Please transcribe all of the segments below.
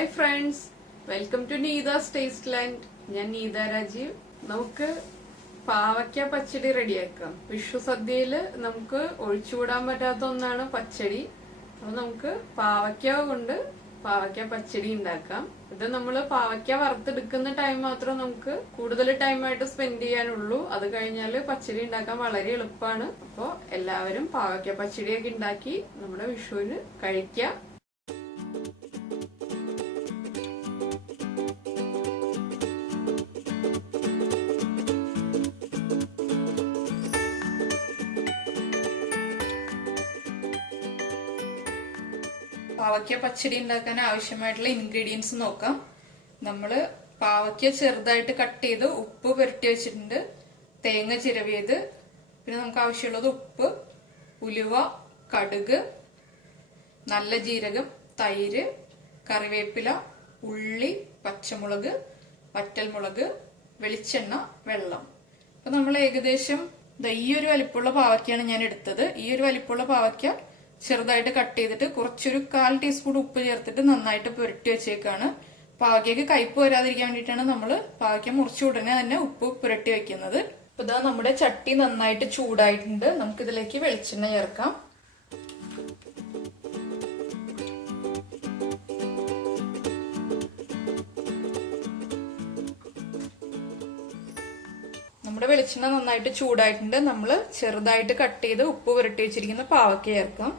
Hi friends, welcome to Neetha's taste land. ഞാൻ നീത രാജീവ്. നമുക്ക് പാവയ്ക്ക പച്ചടി റെഡിയാക്കാം. വിഷു സദ്യയില് നമുക്ക് ഒഴിച്ചുകൂടാൻ പറ്റാത്ത ഒന്നാണ് പച്ചടി. അപ്പൊ നമുക്ക് പാവയ്ക്ക കൊണ്ട് പാവയ്ക്ക പച്ചടി ഉണ്ടാക്കാം. ഇത് നമ്മള് പാവയ്ക്ക വറുത്തെടുക്കുന്ന ടൈം മാത്രം നമുക്ക് കൂടുതൽ ടൈമായിട്ട് സ്പെൻഡ് ചെയ്യാനുള്ളൂ. അത് കഴിഞ്ഞാല് പച്ചടി ഉണ്ടാക്കാൻ വളരെ എളുപ്പമാണ്. അപ്പൊ എല്ലാവരും പാവയ്ക്ക പച്ചടിയൊക്കെ ഉണ്ടാക്കി നമ്മുടെ വിഷുവിന് കഴിക്കാം. പാവയ്ക്ക പച്ചടി ഉണ്ടാക്കാൻ ആവശ്യമായിട്ടുള്ള ഇൻഗ്രീഡിയൻസ് നോക്കാം. നമ്മള് പാവയ്ക്ക ചെറുതായിട്ട് കട്ട് ചെയ്ത് ഉപ്പ് പുരട്ടി വെച്ചിട്ടുണ്ട്, തേങ്ങ ചിരവിയത്, പിന്നെ നമുക്ക് ആവശ്യമുള്ളത് ഉപ്പ്, ഉലുവ, കടുക്, നല്ല ജീരകം, തൈര്, കറിവേപ്പില, ഉള്ളി, പച്ചമുളക്, വറ്റൽമുളക്, വെളിച്ചെണ്ണ, വെള്ളം. അപ്പൊ നമ്മൾ ഏകദേശം ഈ ഒരു വലിപ്പമുള്ള പാവയ്ക്കാണ് ഞാൻ എടുത്തത്. ഈ ഒരു വലിപ്പമുള്ള പാവയ്ക്ക ചെറുതായിട്ട് കട്ട് ചെയ്തിട്ട് കുറച്ചൊരു 1/4 ടീസ്പൂൺ ഉപ്പ് ചേർത്തിട്ട് നന്നായിട്ട് പുരട്ടി വെച്ചേക്കാണ്. പാവയ്ക്കക്ക് കയ്പ് വരാതിരിക്കാൻ വേണ്ടിയിട്ടാണ് നമ്മൾ പാവയ്ക്ക മുറിച്ച ഉടനെ തന്നെ ഉപ്പ് പുരട്ടി വെക്കുന്നത്. അപ്പൊ ഇതാ നമ്മുടെ ചട്ടി നന്നായിട്ട് ചൂടായിട്ടുണ്ട്. നമുക്കിതിലേക്ക് വെളിച്ചെണ്ണ ചേർക്കാം. നമ്മുടെ വെളിച്ചെണ്ണ നന്നായിട്ട് ചൂടായിട്ടുണ്ട്. നമ്മൾ ചെറുതായിട്ട് കട്ട് ചെയ്ത് ഉപ്പ് പുരട്ടി വെച്ചിരിക്കുന്ന പാവയ്ക്ക ചേർക്കാം.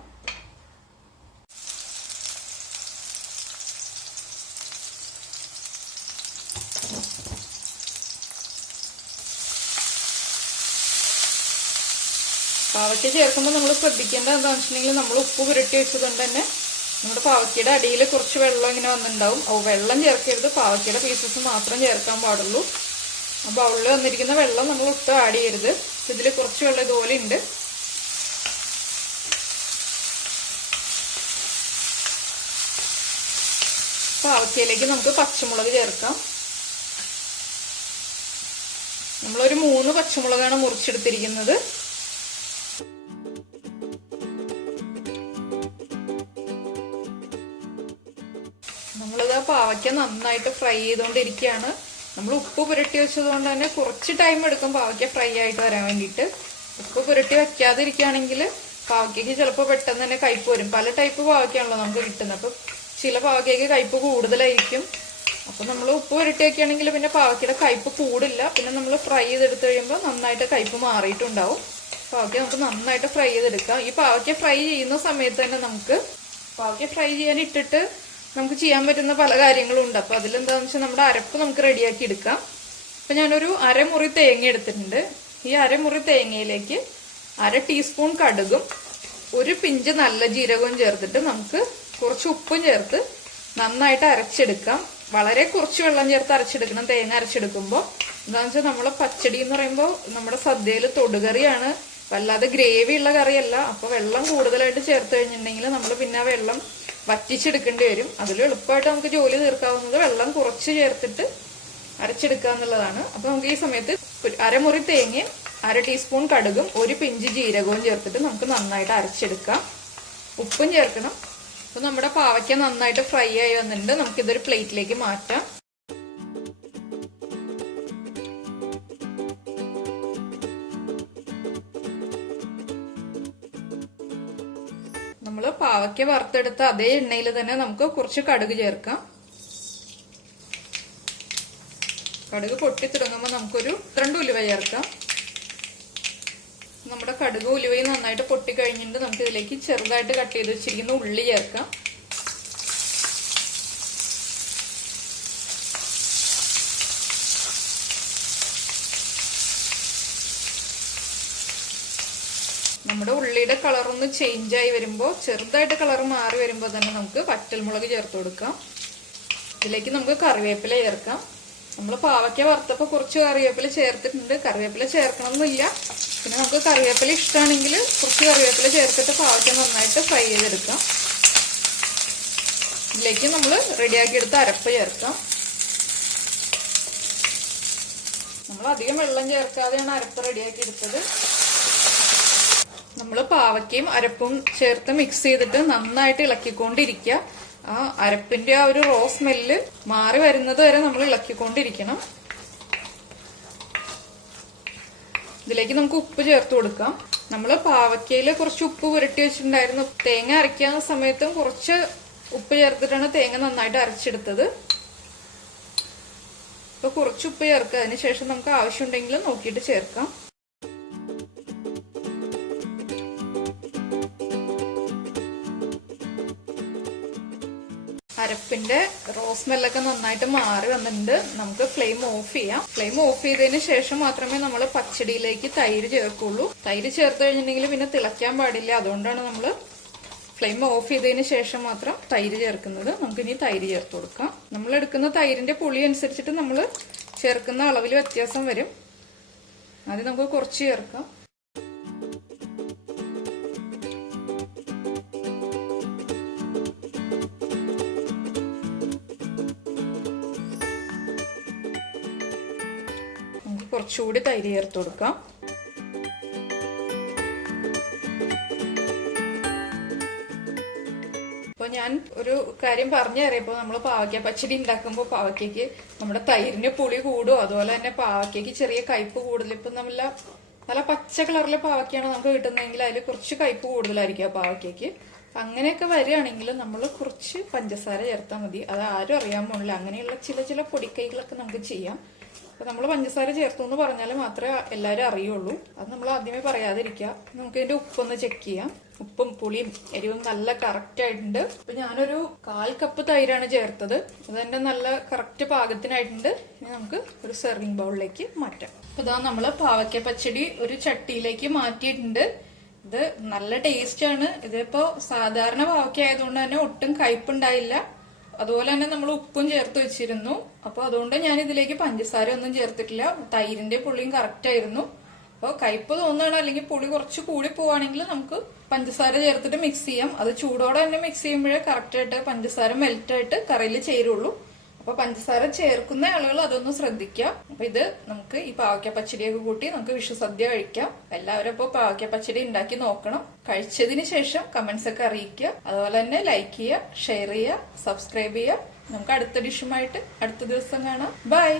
പാവയ്ക്ക ചേർക്കുമ്പോൾ നമ്മൾ ശ്രദ്ധിക്കേണ്ട എന്താണെന്ന് വെച്ചിട്ടുണ്ടെങ്കിൽ നമ്മൾ ഉപ്പ് പുരട്ടി വെച്ചതുകൊണ്ട് തന്നെ നമ്മുടെ പാവയ്ക്കയുടെ അടിയിൽ കുറച്ച് വെള്ളം ഇങ്ങനെ വന്നിട്ടുണ്ടാവും. വെള്ളം ചേർക്കരുത്, പാവയ്ക്കയുടെ പീസസ് മാത്രം ചേർക്കാൻ പാടുള്ളൂ. ആ ബൗളിൽ വന്നിരിക്കുന്ന വെള്ളം നമ്മൾ ഒട്ടും ആഡ് ചെയ്യരുത്. ഇതിൽ കുറച്ച് വെള്ളം ഇതുപോലെ ഉണ്ട്. പാവയ്ക്കയിലേക്ക് നമുക്ക് പച്ചമുളക് ചേർക്കാം. നമ്മളൊരു 3 പച്ചമുളകാണ് മുറിച്ചെടുത്തിരിക്കുന്നത്. നമ്മളിത് പാവയ്ക്ക നന്നായിട്ട് ഫ്രൈ ചെയ്തുകൊണ്ടിരിക്കുകയാണ്. നമ്മൾ ഉപ്പ് പുരട്ടി വെച്ചത് കൊണ്ട് തന്നെ കുറച്ച് ടൈം എടുക്കും പാവയ്ക്ക ഫ്രൈ ആയിട്ട് വരാൻ വേണ്ടിയിട്ട്. ഉപ്പ് പുരട്ടി വെക്കാതിരിക്കുകയാണെങ്കിൽ പാവയ്ക്കയ്ക്ക് ചിലപ്പോൾ പെട്ടെന്ന് തന്നെ കയ്പ് വരും. പല ടൈപ്പ് പാവയ്ക്കാണല്ലോ നമുക്ക് കിട്ടുന്നത്. അപ്പം ചില പാവയ്ക്കയ്ക്ക് കയ്പ് കൂടുതലായിരിക്കും. അപ്പം നമ്മൾ ഉപ്പ് പുരട്ടി വെക്കുകയാണെങ്കിൽ പിന്നെ പാവയ്ക്കയുടെ കയ്പ് കൂടില്ല. പിന്നെ നമ്മൾ ഫ്രൈ ചെയ്തെടുത്ത് കഴിയുമ്പോൾ നന്നായിട്ട് കയ്പ് മാറിയിട്ടുണ്ടാവും. പാവയ്ക്ക നമുക്ക് നന്നായിട്ട് ഫ്രൈ ചെയ്തെടുക്കാം. ഈ പാവയ്ക്ക ഫ്രൈ ചെയ്യുന്ന സമയത്ത് തന്നെ നമുക്ക് പാവയ്ക്ക ഫ്രൈ ചെയ്യാൻ ഇട്ടിട്ട് നമുക്ക് ചെയ്യാൻ പറ്റുന്ന പല കാര്യങ്ങളും ഉണ്ട്. അപ്പൊ അതിലെന്താണെന്ന് വെച്ചാൽ നമ്മുടെ അരപ്പ് നമുക്ക് റെഡിയാക്കി എടുക്കാം. അപ്പൊ ഞാനൊരു അരമുറി തേങ്ങ എടുത്തിട്ടുണ്ട്. ഈ അരമുറി തേങ്ങയിലേക്ക് 1/2 ടീസ്പൂൺ കടുകും 1 പിഞ്ച് നല്ല ജീരകവും ചേർത്തിട്ട് നമുക്ക് കുറച്ച് ഉപ്പും ചേർത്ത് നന്നായിട്ട് അരച്ചെടുക്കാം. വളരെ കുറച്ച് വെള്ളം ചേർത്ത് അരച്ചെടുക്കണം തേങ്ങ അരച്ചെടുക്കുമ്പോൾ. എന്താണെന്ന് വെച്ചാൽ നമ്മളെ പച്ചടി എന്ന് പറയുമ്പോൾ നമ്മുടെ സദ്യയിൽ തൊടുകറിയാണ്, വല്ലാതെ ഗ്രേവി ഉള്ള കറിയല്ല. അപ്പൊ വെള്ളം കൂടുതലായിട്ട് ചേർത്ത് കഴിഞ്ഞിട്ടുണ്ടെങ്കിൽ നമ്മൾ പിന്നെ ആ വെള്ളം വറ്റിച്ചെടുക്കേണ്ടി വരും. അതിൽ എളുപ്പമായിട്ട് നമുക്ക് ജോലി തീർക്കാവുന്നത് വെള്ളം കുറച്ച് ചേർത്തിട്ട് അരച്ചെടുക്കുക എന്നുള്ളതാണ്. അപ്പൊ നമുക്ക് ഈ സമയത്ത് അരമുറി തേങ്ങയും 1/2 ടീസ്പൂൺ കടുകും 1 പിഞ്ച് ജീരകവും ചേർത്തിട്ട് നമുക്ക് നന്നായിട്ട് അരച്ചെടുക്കാം. ഉപ്പും ചേർക്കണം. അപ്പൊ നമ്മുടെ പാവയ്ക്ക നന്നായിട്ട് ഫ്രൈ ആയി വന്നിട്ടുണ്ട്. നമുക്കിതൊരു പ്ലേറ്റിലേക്ക് മാറ്റാം. നമ്മൾ പാവയ്ക്ക വറുത്തെടുത്ത അതേ എണ്ണയിൽ തന്നെ നമുക്ക് കുറച്ച് കടുക് ചേർക്കാം. കടുക് പൊട്ടി തുടങ്ങുമ്പോൾ നമുക്കൊരു 2 ഉലുവ ചേർക്കാം. നമ്മുടെ കടുക് ഉലുവയും നന്നായിട്ട് പൊട്ടി കഴിഞ്ഞിട്ട് നമുക്ക് ഇതിലേക്ക് ചെറുതായിട്ട് കട്ട് ചെയ്ത് വെച്ചിരിക്കുന്ന ഉള്ളി ചേർക്കാം. നമ്മുടെ ഉള്ളിയുടെ കളർ ഒന്ന് ചേഞ്ച് ആയി വരുമ്പോൾ, ചെറുതായിട്ട് കളർ മാറി വരുമ്പോൾ തന്നെ നമുക്ക് വറ്റൽമുളക് ചേർത്ത് കൊടുക്കാം. ഇതിലേക്ക് നമുക്ക് കറിവേപ്പില ചേർക്കാം. നമ്മൾ പാവയ്ക്ക വറുത്തപ്പോൾ കുറച്ച് കറിവേപ്പില ചേർത്തിട്ടുണ്ട്. കറിവേപ്പില ചേർക്കണമെന്നില്ല. പിന്നെ നമുക്ക് കറിവേപ്പില ഇഷ്ടമാണെങ്കിൽ കുറച്ച് കറിവേപ്പില ചേർത്തിട്ട് പാവയ്ക്ക നന്നായിട്ട് ഫ്രൈ ചെയ്തെടുക്കാം. ഇതിലേക്ക് നമ്മൾ റെഡിയാക്കി എടുത്ത അരപ്പ് ചേർക്കാം. നമ്മൾ അധികം വെള്ളം ചേർക്കാതെയാണ് അരപ്പ് റെഡിയാക്കി എടുത്തത്. നമ്മൾ പാവയ്ക്കയും അരപ്പും ചേർത്ത് മിക്സ് ചെയ്തിട്ട് നന്നായിട്ട് ഇളക്കിക്കൊണ്ടിരിക്കുക. ആ അരപ്പിന്റെ ആ ഒരു റോ സ്മെല്ല് മാറി വരുന്നത് വരെ നമ്മൾ ഇളക്കിക്കൊണ്ടിരിക്കണം. ഇതിലേക്ക് നമുക്ക് ഉപ്പ് ചേർത്ത് കൊടുക്കാം. നമ്മള് പാവയ്ക്കയില് കുറച്ച് ഉപ്പ് പുരട്ടി വെച്ചിട്ടുണ്ടായിരുന്നു. തേങ്ങ അരയ്ക്കുന്ന സമയത്തും കുറച്ച് ഉപ്പ് ചേർത്തിട്ടാണ് തേങ്ങ നന്നായിട്ട് അരച്ചെടുത്തത്. അപ്പൊ കുറച്ച് ഉപ്പ് ചേർക്കുക. അതിനുശേഷം നമുക്ക് ആവശ്യമുണ്ടെങ്കിൽ നോക്കിയിട്ട് ചേർക്കാം. അരപ്പിന്റെ റോ സ്മെല്ലൊക്കെ നന്നായിട്ട് മാറി വന്നിട്ടുണ്ട്. നമുക്ക് ഫ്ലെയിം ഓഫ് ചെയ്യാം. ഫ്ലെയിം ഓഫ് ചെയ്തതിന് ശേഷം മാത്രമേ നമ്മൾ പച്ചടിയിലേക്ക് തൈര് ചേർക്കുള്ളൂ. തൈര് ചേർത്ത് കഴിഞ്ഞിട്ടുണ്ടെങ്കിൽ പിന്നെ തിളയ്ക്കാൻ പാടില്ല. അതുകൊണ്ടാണ് നമ്മൾ ഫ്ലെയിം ഓഫ് ചെയ്തതിന് ശേഷം മാത്രം തൈര് ചേർക്കുന്നത്. നമുക്കിനി തൈര് ചേർത്ത് കൊടുക്കാം. നമ്മൾ എടുക്കുന്ന തൈരിന്റെ പുളി അനുസരിച്ചിട്ട് നമ്മൾ ചേർക്കുന്ന അളവിൽ വ്യത്യാസം വരും. ആദ്യം നമുക്ക് കുറച്ച് ചേർക്കാം. കുറച്ചുകൂടി തൈര് ചേർത്ത് കൊടുക്കാം. അപ്പൊ ഞാൻ ഒരു കാര്യം പറഞ്ഞു തരാം. ഇപ്പൊ നമ്മള് പാവയ്ക്ക പച്ചടി ഉണ്ടാക്കുമ്പോൾ പാവയ്ക്കയ്ക്ക് നമ്മുടെ തൈരിന് പുളി കൂടും, അതുപോലെ തന്നെ പാവയ്ക്കയ്ക്ക് ചെറിയ കയ്പ് കൂടുതൽ. ഇപ്പൊ നല്ല പച്ച കളറിലെ പാവയ്ക്കാണ് നമുക്ക് കിട്ടുന്നതെങ്കിൽ അതിൽ കുറച്ച് കയ്പ് കൂടുതലായിരിക്കും ആ പാവയ്ക്കയ്ക്ക്. അങ്ങനെയൊക്കെ വരികയാണെങ്കിൽ നമ്മൾ കുറച്ച് പഞ്ചസാര ചേർത്താൽ മതി. അത് ആരും അറിയാൻ പോണില്ല. അങ്ങനെയുള്ള ചില പൊടിക്കൈകളൊക്കെ നമുക്ക് ചെയ്യാം. അപ്പൊ നമ്മൾ പഞ്ചസാര ചേർത്തു എന്ന് പറഞ്ഞാൽ മാത്രമേ എല്ലാവരും അറിയുള്ളൂ. അത് നമ്മൾ ആദ്യമേ പറയാതിരിക്കുക. നമുക്ക് ഇതിന്റെ ഉപ്പൊന്ന് ചെക്ക് ചെയ്യാം. ഉപ്പും പുളിയും എരിവും നല്ല കറക്റ്റ് ആയിട്ടുണ്ട്. അപ്പൊ ഞാനൊരു 1/4 കപ്പ് തൈരാണ് ചേർത്തത്. അതെന്റെ നല്ല കറക്റ്റ് പാകത്തിനായിട്ടുണ്ട്. ഇനി നമുക്ക് ഒരു സെർവിങ് ബൗളിലേക്ക് മാറ്റാം. അപ്പൊ ഇതാ നമ്മള് പാവയ്ക്ക പച്ചടി ഒരു ചട്ടിയിലേക്ക് മാറ്റിയിട്ടുണ്ട്. ഇത് നല്ല ടേസ്റ്റ് ആണ്. ഇതിപ്പോ സാധാരണ പാവയ്ക്ക ആയതുകൊണ്ട് തന്നെ ഒട്ടും കയ്പുണ്ടായില്ല. അതുപോലെ തന്നെ നമ്മൾ ഉപ്പും ചേർത്ത് വെച്ചിരുന്നു. അപ്പൊ അതുകൊണ്ട് ഞാൻ ഇതിലേക്ക് പഞ്ചസാര ഒന്നും ചേർത്തിട്ടില്ല. തൈരിന്റെ പുളിയും കറക്റ്റ് ആയിരുന്നു. അപ്പോൾ കയ്പ് തോന്നുകയാണ് അല്ലെങ്കിൽ പുളി കുറച്ച് കൂടി പോവാണെങ്കിൽ നമുക്ക് പഞ്ചസാര ചേർത്തിട്ട് മിക്സ് ചെയ്യാം. അത് ചൂടോടെ തന്നെ മിക്സ് ചെയ്യുമ്പോഴേ കറക്റ്റ് ആയിട്ട് പഞ്ചസാര മെൽറ്റ് ആയിട്ട് കറിയിൽ ചേരുള്ളൂ. അപ്പൊ പഞ്ചസാര ചേർക്കുന്ന ആളുകൾ അതൊന്ന് ശ്രദ്ധിക്കുക. അപ്പൊ ഇത് നമുക്ക് ഈ പാവയ്ക്ക പച്ചടിയൊക്കെ കൂട്ടി നമുക്ക് വിഷുസദ്യ കഴിക്കാം. എല്ലാവരും ഇപ്പോൾ പാവയ്ക്ക പച്ചടി ഉണ്ടാക്കി നോക്കണം. കഴിച്ചതിന് ശേഷം കമന്റ്സ് ഒക്കെ അറിയിക്കുക. അതുപോലെ തന്നെ ലൈക്ക് ചെയ്യുക, ഷെയർ ചെയ്യുക, സബ്സ്ക്രൈബ് ചെയ്യുക. നമുക്ക് അടുത്ത ഡിഷുമായിട്ട് അടുത്ത ദിവസം കാണാം. ബൈ.